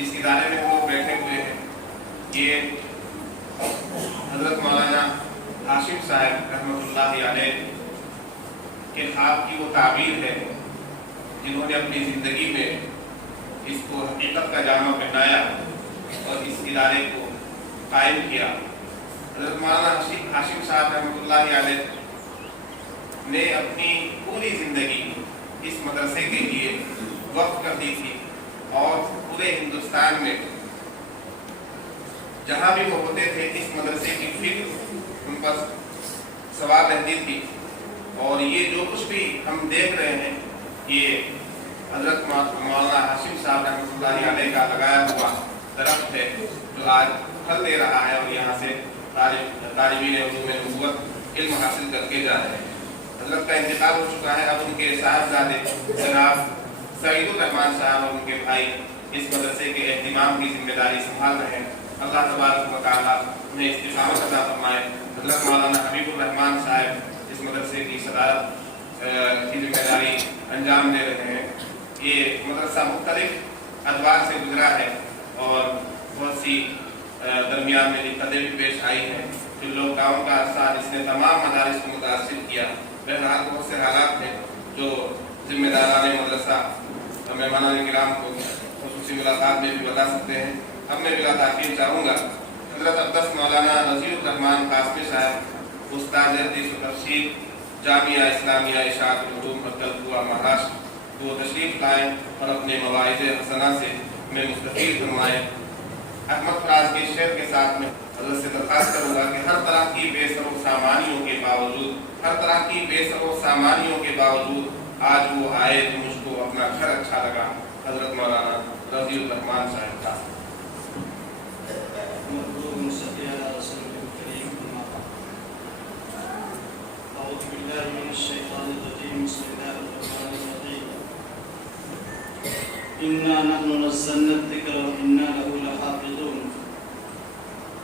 جس ادارے میں وہ بیٹھے ہوئے ہیں یہ حضرت مولانا ہاشم صاحب رحمۃ اللہ علیہ کے خواب کی وہ تعبیر ہے جنہوں نے اپنی زندگی میں اس کو حقیقت کا جامہ پہنایا اور اس ادارے کو قائم کیا۔ حضرت مولانا ہاشم صاحب رحمۃ اللہ علیہ نے اپنی پوری زندگی اس مدرسے کے لیے وقف کر دی تھی اور پورے ہندوستان میں جہاں بھی وہ ہوتے تھے اس مدرسے کی فکر ان پر سوار رہتی تھی۔ اور یہ جو کچھ بھی ہم دیکھ رہے ہیں یہ حضرت مولانا ہاشم صاحب رحمۃ اللہ علیہ کا لگایا ہوا درخت ہے جو آج پھل دے رہا ہے اور یہاں سے طالبین علوم نبوت علم حاصل کر کے جا رہے ہیں۔ حضرت کا انتقال ہو چکا ہے، اب ان کے صاحبزادے جناب سعید الرحمان صاحب اور ان کے بھائی اس مدرسے کے اہتمام کی ذمہ داری سنبھال رہے ہیں۔ اللہ تبارک و تعالیٰ انہیں استقامت عطا فرمائے۔ حضرت مولانا حبیب الرحمان صاحب اس مدرسے کی صدارت کی ذمہ داری انجام دے رہے ہیں۔ یہ مدرسہ مختلف ادوار سے گزرا ہے اور بہت سی درمیان میں دقتیں بھی پیش آئی ہیں۔ پھر لاک ڈاؤن کا عرصہ جس نے تمام مدارس کو متاثر کیا، بہرحال بہت سے حالات ہیں جو ذمہ داران مدرسہ مہمانان کرام کو خصوصی ملاقات میں بھی بتا سکتے ہیں۔ ہم میں بلا تاخیر چاہوں گا حضرت اقدس مولانا نذیر الرحمان قاسمی صاحب استاد حدیث و تفسیر جامعہ اسلامیہ اشاعت العلوم بختلپورہ مہاراشٹر وہ تشریف لائیں اور اپنے مواعظ حسنہ سے ہمیں مستفید فرمائیں۔ احمد فراز کے شعر کے ساتھ میں حضرت سے درخواست کروں گا کہ ہر طرح کی بے سر و سامانیوں کے باوجود آج وہ آئے تو مجھ کو اپنا گھر اچھا لگا۔ حضرت مولانا نذیر الرحمان صاحب کا إنا نحن نزلنا الذكر وإنا له لحافظون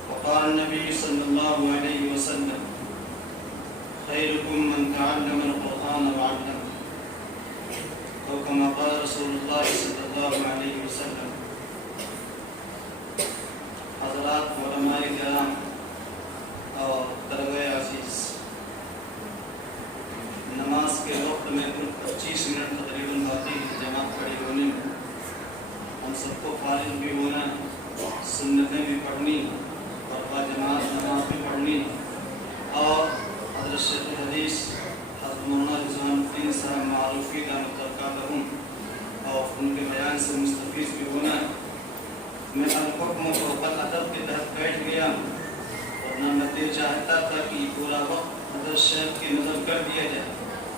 وقال النبي صلى الله عليه وسلم خيركم من تعلم القرآن وعلمه أو كما قال رسول الله صلى الله عليه وسلم۔ حضرات علماء کرام اور طلباء عزیز، نماز کے وقت میں 25 منٹ تقریباً باقی جماعت کھڑی ہونے میں ہم سب کو فارغ بھی ہونا، سنتیں بھی پڑھنی اور باجماعت نماز بھی پڑھنی، اور حضرت شیخ حدیث حضرت مولانا رضوان الدین صاحب معروفی دامت برکاتہم اور ان کے بیان سے مستفیض بھی ہونا۔ میں الحکم فوق الادب کے تحت بیٹھ گیا ورنہ میں دل چاہتا تھا کہ پورا وقت حضرت شیخ کی نظر کر دیا جائے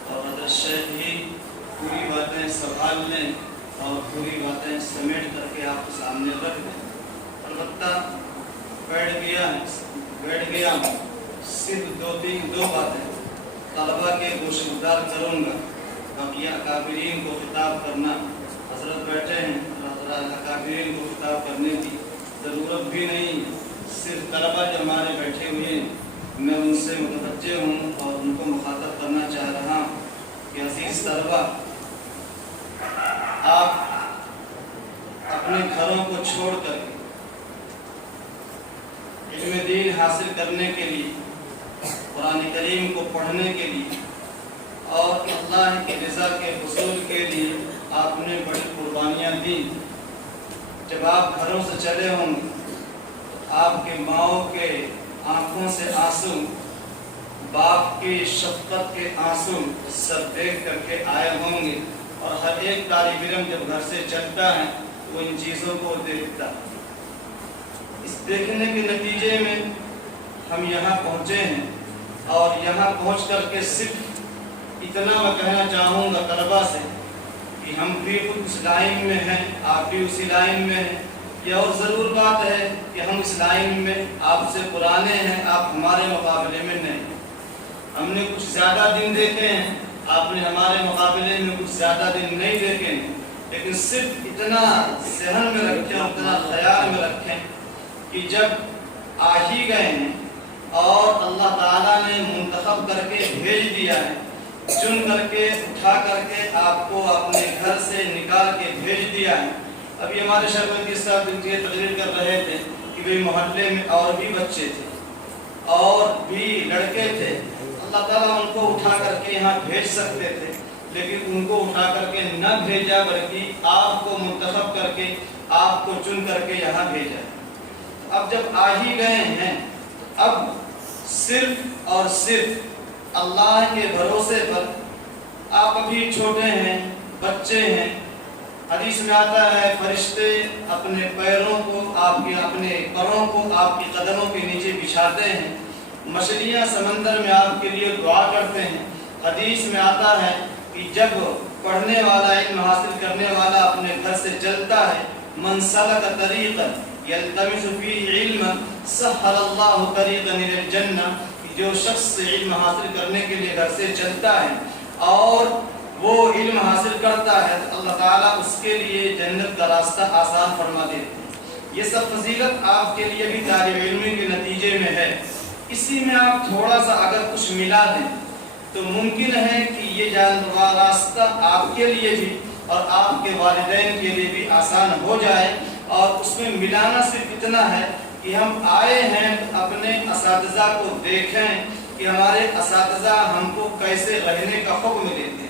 اور حضرت شیخ ہی پوری باتیں سنبھال لیں اور پوری باتیں سمیٹ کر کے آپ کے سامنے رکھ دیں۔ البتہ بیٹھ گیا صرف دو باتیں طلبہ کے گوشگدار کروں گا، باقی اکابرین کو خطاب کرنا، حضرت بیٹھے ہیں، اکابرین کو خطاب کرنے کی ضرورت بھی نہیں، صرف طلبہ جو ہمارے بیٹھے ہوئے ہیں میں ان سے متوجہ ہوں اور ان کو مخاطب کرنا چاہ رہا ہوں کہ عزیز طلبہ، آپ اپنے گھروں کو چھوڑ کر علم دین حاصل کرنے کے لیے، قرآن کریم کو پڑھنے کے لیے اور اللہ کی رضا کے حصول کے لیے آپ نے بڑی قربانیاں دی۔ جب آپ گھروں سے چلے ہوں آپ کے ماؤں کے آنکھوں سے آنسو، باپ کی شفقت کے آنسو سب دیکھ کر کے آئے ہوں گے، اور ہر ایک طالب علم جب گھر سے چلتا ہے وہ ان چیزوں کو دیکھتا۔ اس دیکھنے کے نتیجے میں ہم یہاں پہنچے ہیں، اور یہاں پہنچ کر کے صرف اتنا میں کہنا چاہوں گا طلبا سے کہ ہم بھی خود اس لائن میں ہیں، آپ بھی اسی لائن میں ہیں۔ یہ اور ضرور بات ہے کہ ہم اس لائن میں آپ سے پرانے ہیں، آپ ہمارے مقابلے میں نہیں۔ ہم نے کچھ زیادہ دن دیکھے ہیں، آپ نے ہمارے مقابلے میں کچھ زیادہ دن نہیں دیکھے ہیں، لیکن صرف اتنا ذہن میں رکھیں، اتنا خیال میں رکھیں کہ جب آ ہی گئے ہیں اور اللہ تعالیٰ نے منتخب کر کے بھیج دیا ہے، چن کر کے اٹھا کر کے آپ کو اپنے گھر سے نکال کے بھیج دیا ہے، ابھی ہمارے شربت صاحب یہ تقریر کر رہے تھے کہ بھئی محلے میں اور بھی بچے تھے اور بھی لڑکے تھے، اللہ تعالیٰ ان کو اٹھا کر کے یہاں بھیج سکتے تھے، لیکن ان کو اٹھا کر کے نہ بھیجا، بلکہ آپ کو منتخب کر کے، آپ کو چن کر کے یہاں بھیجا۔ اب جب آ ہی گئے ہیں، اب صرف اور صرف اللہ کے بھروسے پر، آپ ابھی چھوٹے ہیں، بچے ہیں، حدیث میں آتا ہے فرشتے اپنے پیروں کو، آپ کے اپنے پروں کو آپ کے قدموں کے نیچے بچھاتے ہیں، مچھلیاں سمندر میں آپ کے لیے دعا کرتے ہیں۔ حدیث میں آتا ہے کہ جب پڑھنے والا، علم حاصل کرنے والا اپنے گھر سے چلتا ہے، من سلک طریقا یلتمس فیہ علما سہل اللہ طریقا الی الجنہ، جو شخص علم حاصل کرنے کے لیے گھر سے چلتا ہے اور وہ علم حاصل کرتا ہے تو اللہ تعالیٰ اس کے لیے جنت کا راستہ آسان فرما دیتے ہیں۔ یہ سب فضیلت آپ کے لیے بھی طالب علمی کے نتیجے میں ہے۔ اسی میں آپ تھوڑا سا اگر کچھ ملا دیں تو ممکن ہے کہ یہ جانبدار راستہ آپ کے لیے بھی اور آپ کے والدین کے لیے بھی آسان ہو جائے۔ اور اس میں ملانا صرف اتنا ہے کہ ہم آئے ہیں تو اپنے اساتذہ کو دیکھیں کہ ہمارے اساتذہ ہم کو کیسے رہنے کا حکم دیتے ہیں،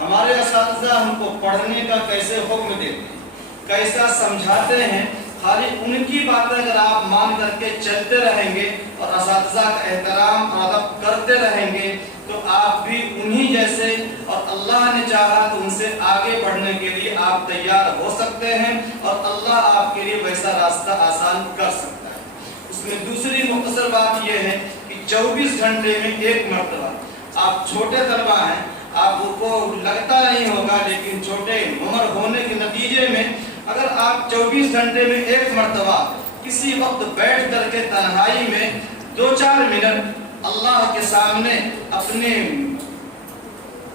ہمارے اساتذہ ہم کو پڑھنے کا کیسے حکم دیتے ہیں، کیسا سمجھاتے ہیں۔ خالی ان کی باتیں اگر آپ مان کر کے چلتے رہیں گے اور اساتذہ کا احترام ادب کرتے رہیں گے تو آپ بھی انہی جیسے، اور اللہ نے چاہا تو ان سے آگے بڑھنے کے لیے آپ تیار ہو سکتے ہیں اور اللہ آپ کے لیے ویسا راستہ آسان کر سکتا ہے۔ اس میں دوسری مختصر بات یہ ہے کہ 24 گھنٹے میں ایک مرتبہ، آپ چھوٹے طلبہ ہیں، آپ کو لگتا نہیں ہوگا لیکن چھوٹے عمر ہونے کے نتیجے میں اگر آپ 24 گھنٹے میں ایک مرتبہ کسی وقت بیٹھ کر کے تنہائی میں 2-4 منٹ اللہ کے سامنے اپنے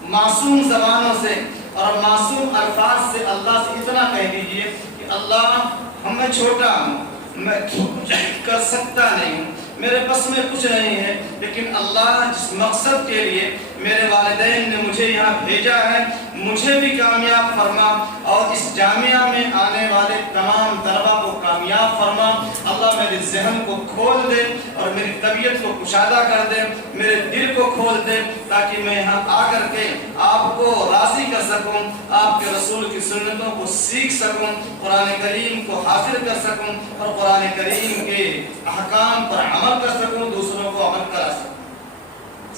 معصوم زبانوں سے اور معصوم الفاظ سے اللہ سے اتنا کہہ دیجئے کہ اللہ میں چھوٹا ہوں، میں کچھ کر سکتا نہیں ہوں، میرے بس میں کچھ نہیں ہے، لیکن اللہ جس مقصد کے لیے میرے والدین نے مجھے یہاں بھیجا ہے مجھے بھی کامیاب فرما، اور اس جامعہ میں آنے والے تمام طلبہ کو کامیاب فرما۔ اللہ میرے ذہن کو کھول دے اور میری طبیعت کو کشادہ کر دے، میرے دل کو کھول دے، تاکہ میں یہاں آ کر کے آپ کو راضی کر سکوں، آپ کے رسول کی سنتوں کو سیکھ سکوں، قرآن کریم کو حاصل کر سکوں اور قرآن کریم کے احکام پر عمل کر سکوں، دوسروں کو عمل کرا سکوں۔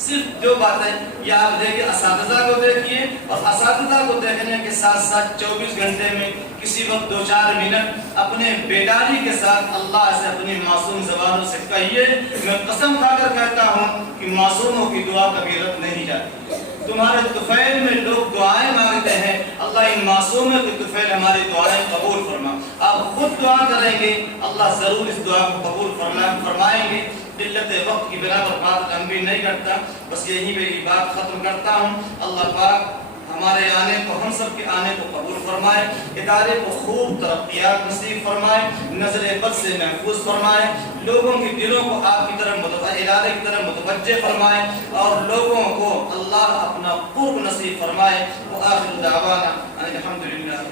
صرف 2 باتیں یہ آپ دیکھیں، اساتذہ کو دیکھیے اور اساتذہ کو دیکھنے کے ساتھ ساتھ 24 گھنٹے میں کسی وقت 2-4 منٹ اپنے بیداری کے ساتھ اللہ سے اپنی معصوم زبانوں سے کہیے۔ میں قسم کھا کر کہتا ہوں کہ معصوموں کی دعا کبھی رد نہیں جاتی۔ تمہارے طفیل میں لوگ دعائیں مانگتے ہیں، اللہ ان معصوموں کے طفیل ہماری دعائیں قبول فرما۔ آپ خود دعا کریں گے، اللہ ضرور اس دعا کو قبول فرمائیں گے۔ قلت وقت کی بنا پر بات لمبی نہیں کرتا، بس یہی میری بات ختم کرتا ہوں۔ اللہ پاک ہمارے آنے کو، ہم سب کے آنے کو قبول فرمائے، ادارے کو خوب ترقیات نصیب فرمائے، نظر بد سے محفوظ فرمائے، لوگوں کے دلوں کو آپ کی طرف ارادے کی طرف متوجہ فرمائے، اور لوگوں کو اللہ اپنا قرب نصیب فرمائے۔ وآخر دعوانا الحمدللہ۔